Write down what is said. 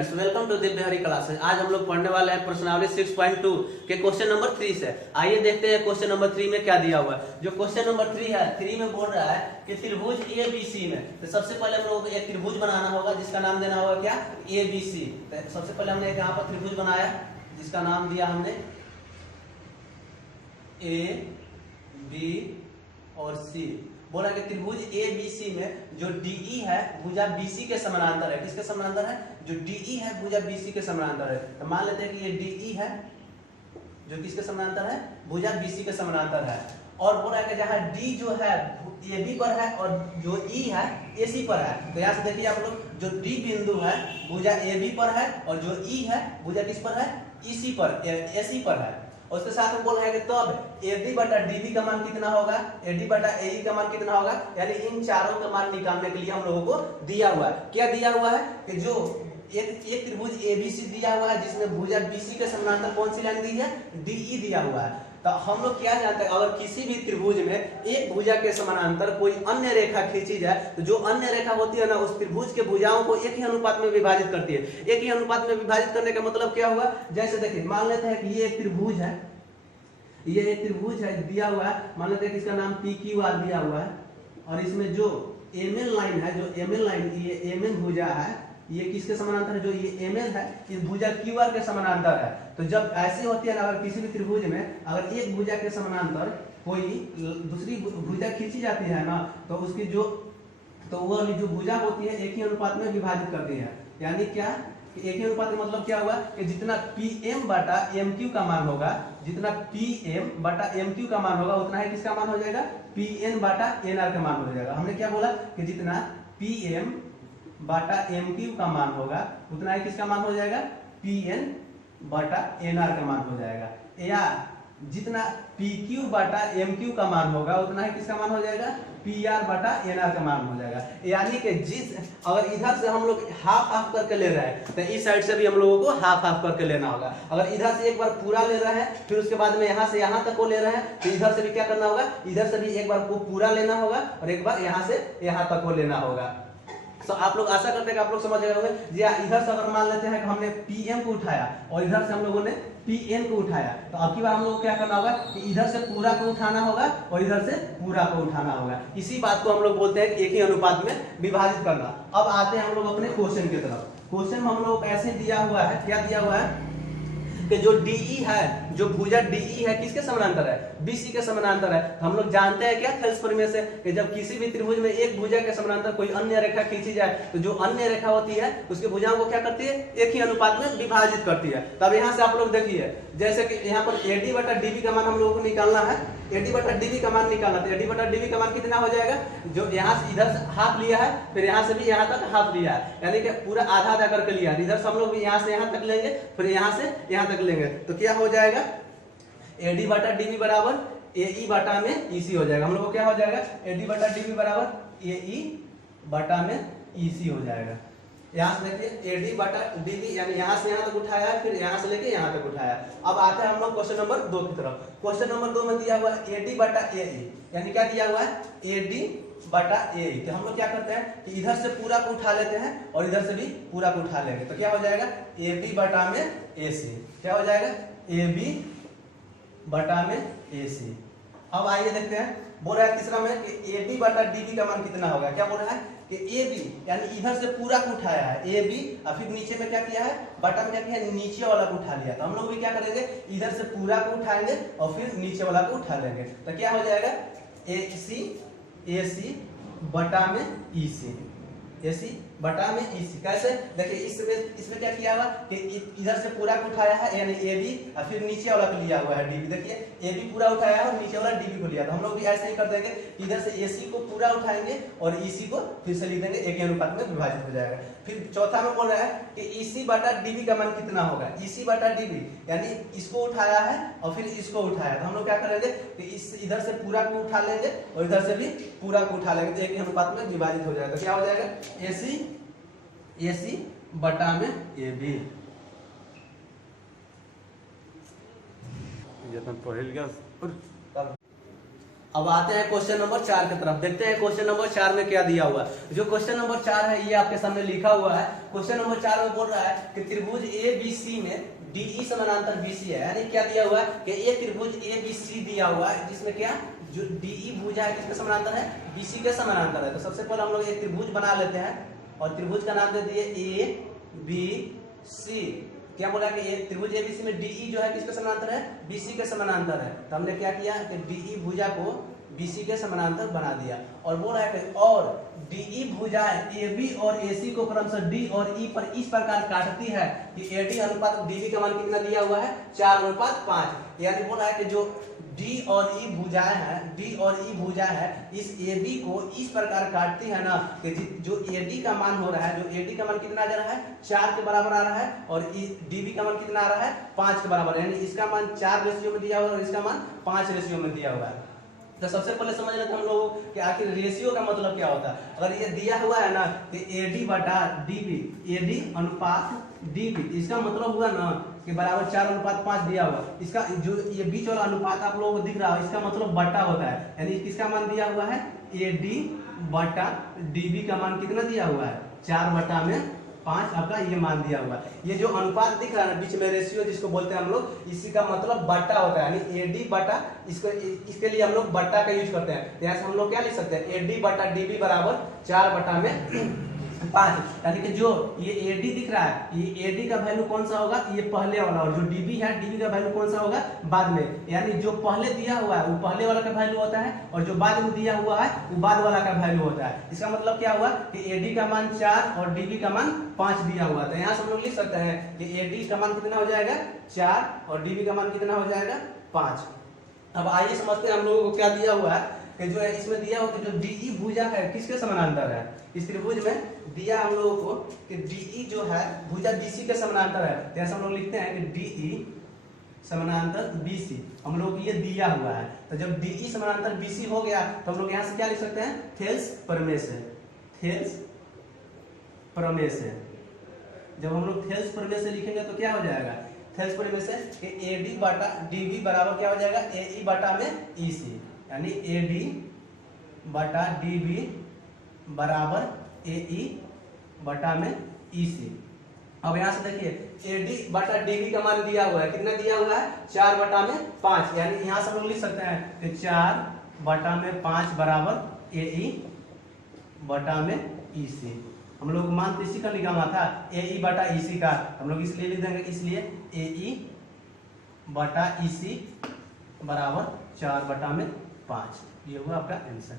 Friends, welcome to Divya Hari classes. आज हम लोग पढ़ने वाले हैं प्रश्नावली 6.2 के क्वेश्चन नंबर 3 से। आइए देखते हैं क्वेश्चन नंबर 3 में क्या दिया हुआ है। जो क्वेश्चन नंबर 3 है, 3 में बोल रहा है कि त्रिभुज ABC में, तो सबसे पहले हम लोगों को एक त्रिभुज बनाना होगा जिसका नाम देना होगा क्या, ABC। तो सबसे पहले हमने यहाँ पर त्रिभुज बनाया जिसका नाम दिया हमने A, B और C। बोला कि त्रिभुज ABC में जो DE है भुजा BC के समानांतर है। किसके समानांतर है? जो DE है भुजा BC के समानांतर है। तो मान लेते हैं कि ये DE है जो किसके समानांतर है, भुजा BC के समानांतर है। और बोला कि जहाँ D जो है AB पर है और जो E है AC पर है। तो यहाँ से देखिए आप लोग, जो D बिंदु है भुजा AB पर है और जो E है भुजा किस पर है, EC पर, AC पर है। और उसके साथ में बोल रहा है कि तब AD बटा DB का मान कितना होगा, AD बटा AE का मान कितना होगा, यानी इन चारों का मान निकालने के लिए हम लोगों को दिया हुआ है। क्या दिया हुआ है कि जो एक त्रिभुज ABC दिया हुआ है जिसमें भुजा BC के समानांतर कौन सी लाइन दी है, DE दिया हुआ है। तो हम लोग क्या जानते हैं, अगर किसी भी त्रिभुज में एक भुजा के समानांतर कोई अन्य रेखा खींची जाए तो जो अन्य रेखा होती है ना, उस त्रिभुज के भुजाओं को एक ही अनुपात में विभाजित करती है। एक ही अनुपात में विभाजित करने का मतलब क्या हुआ, जैसे देखिए मान लेते हैं कि ये एक त्रिभुज है, ये एक त्रिभुज है दिया हुआ है, मान लेते हैं कि इसका नाम PQR दिया हुआ है। और इसमें जो MN लाइन है, जो MN लाइन, ये MN भुजा है, ये किसके समानांतर है, जो ये MN है ये भुजा QR के समानांतर है। तो जब ऐसी होती है ना, अगर किसी भी त्रिभुज में अगर एक भुजा के समानांतर कोई दूसरी भुजा खींची जाती है ना, तो उसकी जो वो जो भुजा होती है एक ही अनुपात में विभाजित करती है। यानी क्या, एक ही अनुपात का मतलब क्या हुआ कि जितना PM बटा MQ का मान होगा, जितना PM बटा MQ का मान होगा उतना ही किसका मान हो जाएगा, PN बटा NR का मान हो जाएगा। हमने क्या बोला कि जितना PM बटा MQ का मान होगा उतना ही किसका मान हो जाएगा, PN बटा NR का मान हो जाएगा। या जितना PQ बटा MQ का मान होगा उतना ही किसका मान हो जाएगा, PR बटा NR का मान हो जाएगा। यानी कि जिस अगर इधर से हम लोग हाफ हाफ करके ले रहे हैं तो इस साइड से भी हम लोगों को हाफ हाफ करके लेना होगा। अगर इधर से एक बार पूरा ले रहे हैं फिर उसके बाद में यहाँ से यहाँ तक को ले रहे हैं, तो इधर से भी क्या करना होगा, इधर से भी एक बार को पूरा लेना होगा और एक बार यहाँ से यहाँ तक को लेना होगा। तो आप लोग आशा करते हैं कि आप लोग समझ गए होंगे। जी इधर से अगर मान लेते हैं कि हमने PM को उठाया और इधर से हम लोगों ने PN को उठाया, तो अब की बार हम लोग को क्या करना होगा कि इधर से पूरा को उठाना होगा और इधर से पूरा को उठाना होगा। इसी बात को हम लोग बोलते हैं कि एक ही अनुपात में विभाजित करना। अब आते हैं हम लोग अपने क्वेश्चन की तरफ। क्वेश्चन में हम लोग ऐसे दिया हुआ है, क्या दिया हुआ है कि जो DE है, जो भुजा DE है किसके समानांतर है, BC के समानांतर है। तो हम लोग जानते हैं क्या थेल्स प्रमेय से कि जब किसी भी त्रिभुज में एक भुजा के समानांतर कोई अन्य रेखा खींची जाए तो जो अन्य रेखा होती है उसके भुजाओं को क्या करती है, एक ही अनुपात में विभाजित करती है। तब यहाँ से आप लोग देखिए, जैसे कि यहाँ पर AD बटा DB का मान हम लोगों को निकालना है, AD बटा DB का मान निकालना। तो AD बटा DB का मान कितना हो जाएगा, जो यहाँ से इधर से हाफ लिया है फिर यहाँ से भी यहाँ तक हाफ लिया है, यानी कि पूरा आधा आधा करके लिया है। इधर से हम लोग भी यहाँ से यहाँ तक लेंगे फिर यहाँ से यहाँ तक लेंगे, तो क्या हो जाएगा, AD बटा DB बराबर AE बटा में EC हो जाएगा। हम लोग को क्या हो जाएगा, AD बटा DB बराबर AE बटा में EC हो जाएगा। यहाँ से देखिए AD बटा DB, यानी यहाँ से यहाँ तक उठाया फिर यहाँ से लेके यहाँ तक उठाया। अब आते हैं हम लोग क्वेश्चन नंबर 2 की तरफ। क्वेश्चन नंबर 2 में दिया हुआ है AD बटा AE, यानी क्या दिया हुआ है, AD बटा AE। तो हम लोग क्या करते हैं कि इधर से पूरा को उठा लेते हैं और इधर से भी पूरा को उठा लेंगे। तो क्या हो जाएगा, AB बटा में AC, क्या हो जाएगा, AB बटा में AC। अब आइए देखते हैं, बोल रहा है तीसरा में कि AB बटा DB का मान कितना होगा। क्या बोल रहा है कि AB, यानी इधर से पूरा को उठाया है AB और फिर नीचे में क्या किया है, बटा में क्या किया है, नीचे वाला को उठा लिया। तो हम लोग भी क्या करेंगे, इधर से पूरा को उठाएंगे और फिर नीचे वाला को उठा लेंगे। तो क्या हो जाएगा, AC बटा में EC, AC बटा में EC। कैसे देखिए, इसमें क्या किया हुआ कि इधर से पूरा को उठाया है यानी AB और फिर नीचे वाला को लिया हुआ है DB। देखिए AB पूरा उठाया है और नीचे वाला DB को लिया। तो हम लोग भी ऐसे ही कर देंगे, इधर से AC को पूरा उठाएंगे और EC को फिर से लिख देंगे, एक ही अनुपात में विभाजित हो जाएगा। फिर चौथा में बोल रहा है कि EC बटा DB का मान कितना होगा, EC बटा DB, यानी इसको उठाया है और फिर इसको उठाया। तो हम लोग क्या करेंगे कि इस इधर से पूरा को उठा लेंगे और इधर से भी पूरा को उठा लेंगे, तो एक ही अनुपात में विभाजित हो जाएगा। तो क्या हो जाएगा, AC बटा में AB। पढ़ेल गया अब आते हैं क्वेश्चन नंबर 4 की तरफ। देखते हैं क्वेश्चन नंबर 4 में क्या दिया हुआ है। जो क्वेश्चन नंबर 4 है ये आपके सामने लिखा हुआ है। क्वेश्चन नंबर 4 में बोल रहा है कि त्रिभुज ABC में DE समानांतर BC है। यानी क्या दिया हुआ है कि ये त्रिभुज ABC दिया हुआ है जिसमें क्या जो DE भुजा है किसके समानांतर है, BC के समानांतर है। तो सबसे पहले हम लोग एक त्रिभुज बना लेते हैं और त्रिभुज का नाम दे दिए ABC। क्या बोला कि ये त्रिभुज ABC में DE जो है किसके समानांतर है, BC के समानांतर है। तो हमने क्या किया कि DE भुजा को BC के समानांतर बना दिया और बोल रहा है कि और DE भुजाएं AB और AC को क्रमशः D और E पर इस प्रकार काटती है कि AD अनुपात DB का मान कितना दिया हुआ है 4:5। यानी बोल रहा है कि जो D और E भुजाएं हैं, D और E भुजाएं हैं इस AB को इस प्रकार काटती है ना कि जो AD का मान हो रहा है, जो AD का मान कितना आ रहा है 4 के बराबर आ रहा है और DB का मान कितना आ रहा है 5 के बराबर। यानी इसका मान 4 रेशियो में दिया हुआ है और इसका मान 5 रेशियो में दिया हुआ है। तो सबसे पहले समझ लेते हैं हम लोग कि आखिर रेशियो का मतलब क्या होता है। अगर ये दिया हुआ है ना कि AD बटा DB, AD अनुपात DB, इसका मतलब हुआ ना कि बराबर 4:5 दिया हुआ। इसका जो ये बीच वाला अनुपात आप लोगों को दिख रहा है इसका मतलब बटा होता है। यानी किसका मान दिया हुआ है AD बटा DB का मान कितना दिया हुआ है 4/5 आपका ये मान दिया हुआ है। ये जो अनुपात दिख रहा है ना बीच में रेशियो जिसको बोलते हैं हम लोग, इसी का मतलब बट्टा होता है। यानी AD बटा इसके लिए हम लोग बट्टा का यूज करते हैं। यहाँ से हम लोग क्या लिख सकते हैं AD बटा DB बराबर 4/5। यानी कि जो ये AD दिख रहा है ये AD का वैल्यू कौन सा होगा, ये पहले वाला, और जो DB है DB का वैल्यू कौन सा होगा बाद में। यानी जो पहले दिया हुआ है वो पहले वाला का वैल्यू होता है और जो बाद में दिया हुआ है वो बाद वाला का वैल्यू होता है। इसका मतलब क्या हुआ कि AD का मान 4 और DB का मान 5 दिया हुआ था। यहाँ से हम लोग लिख सकते हैं कि AD का मान कितना हो जाएगा 4 और DB का मान कितना हो जाएगा 5। अब आइए समझते हैं हम लोगों को क्या दिया हुआ है कि जो है इसमें दिया हुआ कि जो DE भुजा है किसके समानांतर है। इस त्रिभुज में दिया हम लोगों को कि DE जो है भुजा BC के समानांतर है। तो ऐसा हम लोग लिखते हैं कि DE समानांतर BC हम लोग को ये दिया हुआ है। तो जब DE समानांतर BC हो गया तो हम लोग यहाँ से क्या लिख सकते हैं थेल्स प्रमेय से। थेल्स प्रमेय से जब हम लोग थेल्स प्रमेय से लिखेंगे तो क्या हो जाएगा थेल्स प्रमेय से कि AD बटा DB बराबर क्या हो जाएगा AE बटा में EC। यानी AD बटा DB बराबर AE बटा में EC। अब यहाँ से देखिए AD बटा DB का मान दिया हुआ है, कितना दिया हुआ है 4/5। यानी यहाँ से हम लोग लिख सकते हैं कि 4/5 बराबर AE बटा में EC। हम लोग मान तो इसी का निकालना था AE बटा EC का, हम लोग इसलिए लिख देंगे इसलिए AE बटा EC बराबर 4/5। ये हुआ आपका आंसर।